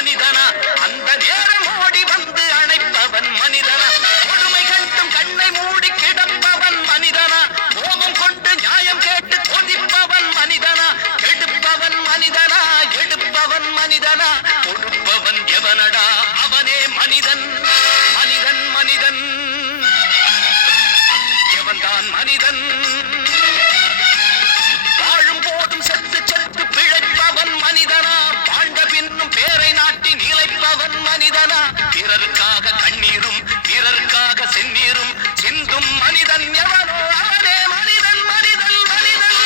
மனிதனா அந்த நேரம் ஓடி வந்து அணைப்பவன் மனிதனா கொடுமை கண்டும் கண்ணை மூடி கிடப்பவன் மனிதனா கோபம் கொண்டு நியாயம் கேட்டு கொதிப்பவன் மனிதனா கெடுப்பவன் மனிதனா எடுப்பவன் மனிதனா கொடுப்பவன் எவனடா அவனே மனிதன் மனிதன் மனிதன் எவன்தான் மனிதன் வாழும் போதும் செத்து செத்து பிழைப்பவன் மனிதனா வாழ்ந்த பின்னும் பேரை நாட்டி நிலைப்பவன் மனிதனா பிறருக்காக கண்ணீரும் பிறருக்காக செந்நீரும் சிந்தும் மனிதன் எவனோ அவனே மனிதன் மனிதன் மனிதன்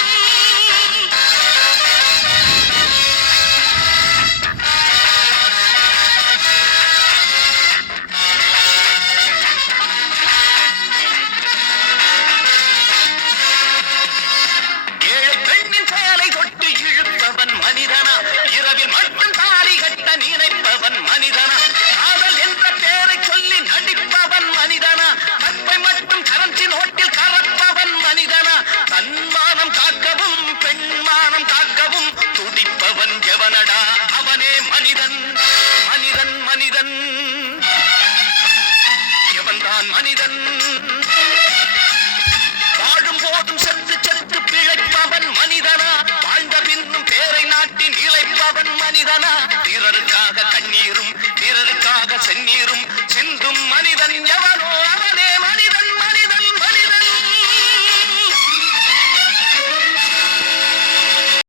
ஏழை பெண்ணின் சேலை தொட்டு இழுப்பவன் மனிதனா இரவில் மட்டும் தாலி கட்ட நினைப்பவன் மனிதனா காதல் என்ற பேரை சொல்லி நடிப்பவன் மனிதனா கற்பை மட்டும் கரன்சி நோட்டில் கறப்பவன் மனிதனா தன்மானம் காக்கவும் பெண்மானம் காக்கவும் துடிப்பவன் எவனடா அவனே மனிதன் மனிதன் மனிதன் எவன்தான் மனிதன் வாழும் போதும் செத்து செத்து பிழைப்பவன் மனிதனா வாழ்ந்த பின்னும் பேரை நாட்டி நிலைப்பவன் மனிதனா பிறருக்கா